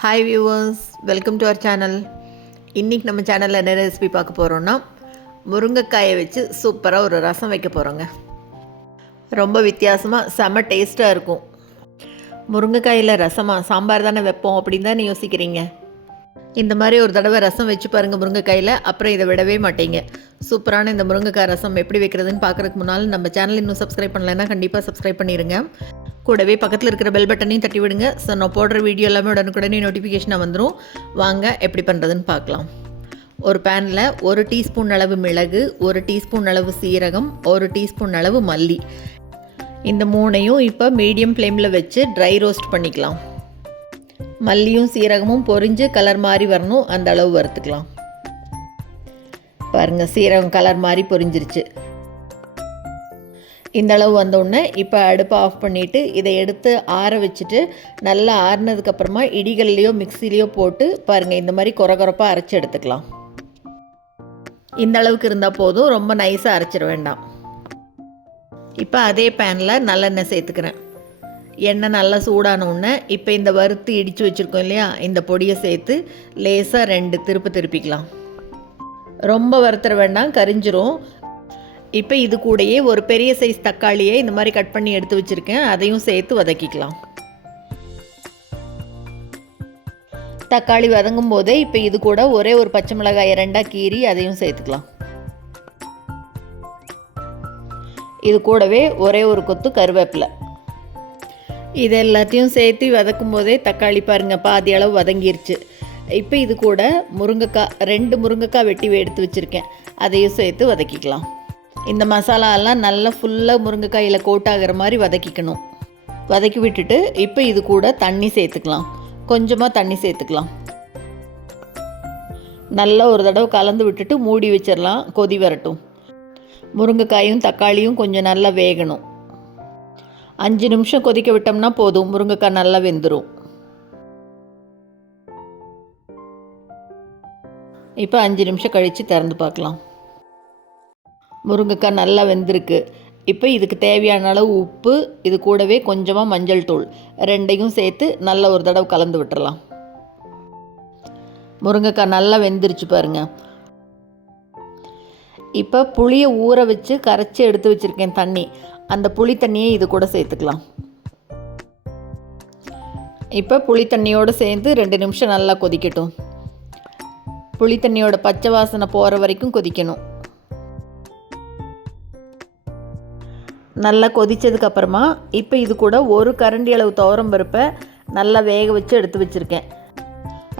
Hi viewers welcome to our channel இன்றைக்கி நம்ம சேனலில் என்ன ரெசிபி பார்க்க போகிறோன்னா முருங்கைக்காயை வச்சு சூப்பராக ஒரு ரசம் வைக்க போகிறோங்க ரொம்ப வித்தியாசமாக செம டேஸ்ட்டாக இருக்கும். முருங்கைக்காயில் ரசமாக சாம்பார் தானே வைப்போம் அப்படின்னு தானே யோசிக்கிறீங்க? இந்த மாதிரி ஒரு தடவை ரசம் வச்சு பாருங்கள் முருங்கைக்காயில் அப்புறம் இதை விடவே மாட்டீங்க. சூப்பரான இந்த முருங்கைக்காய் ரசம் எப்படி வைக்கிறதுன்னு பார்க்குறதுக்கு முன்னால் நம்ம சேனல் இன்னும் சப்ஸ்கிரைப் பண்ணலைன்னா கண்டிப்பாக சப்ஸ்கிரைப் பண்ணிடுங்க கூடவே பக்கத்தில் இருக்கிற பெல் பட்டனையும் தட்டி விடுங்க. ஸோ நான் போடுற வீடியோ எல்லாமே உடனுக்குடனே நோட்டிஃபிகேஷனாக வந்துடும் வாங்க எப்படி பண்ணுறதுன்னு பார்க்கலாம். ஒரு பேனில் ஒரு டீஸ்பூன் அளவு மிளகு ஒரு டீஸ்பூன் அளவு சீரகம் ஒரு டீஸ்பூன் அளவு மல்லி. இந்த மூணையும் இப்போ மீடியம் ஃப்ளேமில் வச்சு ட்ரை ரோஸ்ட் பண்ணிக்கலாம். மல்லியும் சீரகமும் பொரிஞ்சு கலர் மாதிரி வரணும். அந்த அளவு வறுத்துக்கலாம். பாருங்கள் சீரகம் கலர் மாதிரி பொரிஞ்சிருச்சு. இந்த அளவு வந்தோடனே இப்போ அடுப்பை ஆஃப் பண்ணிவிட்டு இதை எடுத்து ஆற வச்சுட்டு நல்லா ஆறினதுக்கப்புறமா இடிகள்லேயோ மிக்சிலேயோ போட்டு பாருங்கள் இந்த மாதிரி குறை குறைப்பாக அரைச்சி எடுத்துக்கலாம். இந்த அளவுக்கு இருந்தால் போதும் ரொம்ப நைஸாக அரைச்சிட வேண்டாம். இப்போ அதே பேனில் நல்லெண்ணெய் சேர்த்துக்கிறேன். எண்ணெய் நல்லா சூடான உடனே இப்போ இந்த வறுத்து இடித்து வச்சுருக்கோம் இல்லையா இந்த பொடியை சேர்த்து லேசாக ரெண்டு திருப்பு திருப்பிக்கலாம். ரொம்ப வறுத்துற வேண்டாம் கரிஞ்சிரும். இப்போ இது கூடயே ஒரு பெரிய சைஸ் தக்காளியை இந்த மாதிரி கட் பண்ணி எடுத்து வச்சுருக்கேன். அதையும் சேர்த்து வதக்கிக்கலாம். தக்காளி வதங்கும் போதே இப்போ இது கூட ஒரே ஒரு பச்சை மிளகாயை ரெண்டாக கீறி அதையும் சேர்த்துக்கலாம். இது கூடவே ஒரே ஒரு கொத்து கருவேப்பிலை. இது எல்லாத்தையும் சேர்த்து வதக்கும் போதே தக்காளி பாருங்கள் பாதி அளவு வதங்கிருச்சு. இப்போ இது கூட முருங்கைக்காய் ரெண்டு முருங்கைக்காய் வெட்டி எடுத்து வச்சுருக்கேன். அதையும் சேர்த்து வதக்கிக்கலாம். இந்த மசாலாலாம் நல்லா ஃபுல்லாக முருங்கைக்காயில் கோட் ஆகிற மாதிரி வதக்கிக்கணும். வதக்கி விட்டுட்டு இப்போ இது கூட தண்ணி சேர்த்துக்கலாம். கொஞ்சமாக தண்ணி சேர்த்துக்கலாம். நல்லா ஒரு தடவை கலந்து விட்டுட்டு மூடி வச்சிடலாம் கொதி வரட்டும். முருங்கைக்காயும் தக்காளியும் கொஞ்சம் நல்லா வேகணும். அஞ்சு நிமிஷம் கொதிக்க விட்டோம்னா போதும் முருங்கைக்காய் நல்லா வெந்துடும் இப்போ அஞ்சு நிமிஷம் கழித்து திறந்து பார்க்கலாம். முருங்கைக்காய் நல்லா வெந்திருக்கு. இப்போ இதுக்கு தேவையான அளவு உப்பு இது கூடவே கொஞ்சமாக மஞ்சள் தூள். ரெண்டையும் சேர்த்து நல்ல ஒரு தடவை கலந்து விட்டுறலாம். முருங்கைக்காய் நல்லா வெந்துருச்சு பாருங்கள் இப்போ புளியை ஊற வச்சு கரைச்சி எடுத்து வச்சுருக்கேன் தண்ணி. அந்த புளி தண்ணியை இது கூட சேர்த்துக்கலாம். இப்போ புளி தண்ணியோடு சேர்ந்து ரெண்டு நிமிஷம் நல்லா கொதிக்கட்டும். புளி தண்ணியோட பச்சை வாசனை போகிற வரைக்கும் கொதிக்கணும். நல்லா கொதித்ததுக்கப்புறமா இப்போ இது கூட ஒரு கரண்டி அளவு துவரம் பருப்பை நல்லா வேக வச்சு எடுத்து வச்சுருக்கேன்.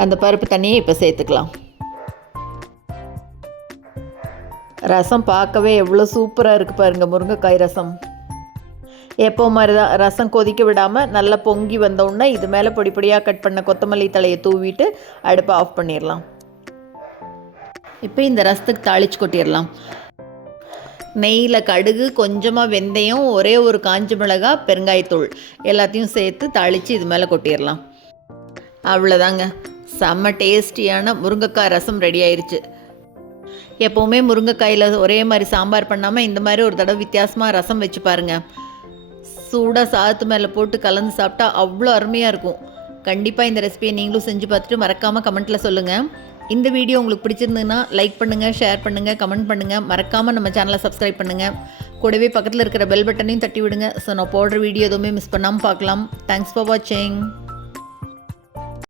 அந்த பருப்பு தண்ணியை இப்போ சேர்த்துக்கலாம். ரசம் பார்க்கவே எவ்வளோ சூப்பராக இருக்குது பாருங்கள் முருங்கைக்காய் ரசம். எப்போ மாதிரி தான் ரசம் கொதிக்க விடாமல் நல்லா பொங்கி வந்தோடனே இது மேலே பொடி பொடியாக கட் பண்ண கொத்தமல்லி தலையை தூவிட்டு அடுப்பை ஆஃப் பண்ணிடலாம். இப்போ இந்த ரசத்துக்கு தாளிச்சு கொட்டிடலாம். நெய்யில் கடுகு கொஞ்சமாக வெந்தயம் ஒரே ஒரு காஞ்ச மிளகா பெருங்காயத்தூள் எல்லாத்தையும் சேர்த்து தாளித்து இது மேலே கொட்டிடலாம். அவ்வளோதாங்க செம்ம டேஸ்டியான முருங்கைக்காய் ரசம் ரெடி ஆயிடுச்சு எப்போவுமே முருங்கைக்காயில் ஒரே மாதிரி சாம்பார் பண்ணாமல் இந்த மாதிரி ஒரு தடவை வித்தியாசமாக ரசம் வச்சு பாருங்கள் சூடாக சாதத்து மேலே போட்டு கலந்து சாப்பிட்டா அவ்வளோ அருமையாக இருக்கும். கண்டிப்பாக இந்த ரெசிபியை நீங்களும் செஞ்சு பார்த்துட்டு மறக்காமல் கமெண்ட்டில் சொல்லுங்கள் இந்த வீடியோ உங்களுக்கு பிடிச்சிருந்ததுன்னா லைக் பண்ணுங்கள் ஷேர் பண்ணுங்கள் கமெண்ட் பண்ணுங்கள் மறக்காமல் நம்ம சேனலை சப்ஸ்கிரைப் பண்ணுங்கள் கூடவே பக்கத்தில் இருக்கிற பெல் பட்டனையும் தட்டி விடுங்க ஸோ நான் போடுற வீடியோ எதுவுமே மிஸ் பண்ணாமல் பார்க்கலாம். தேங்க்ஸ் ஃபார் வாட்சிங்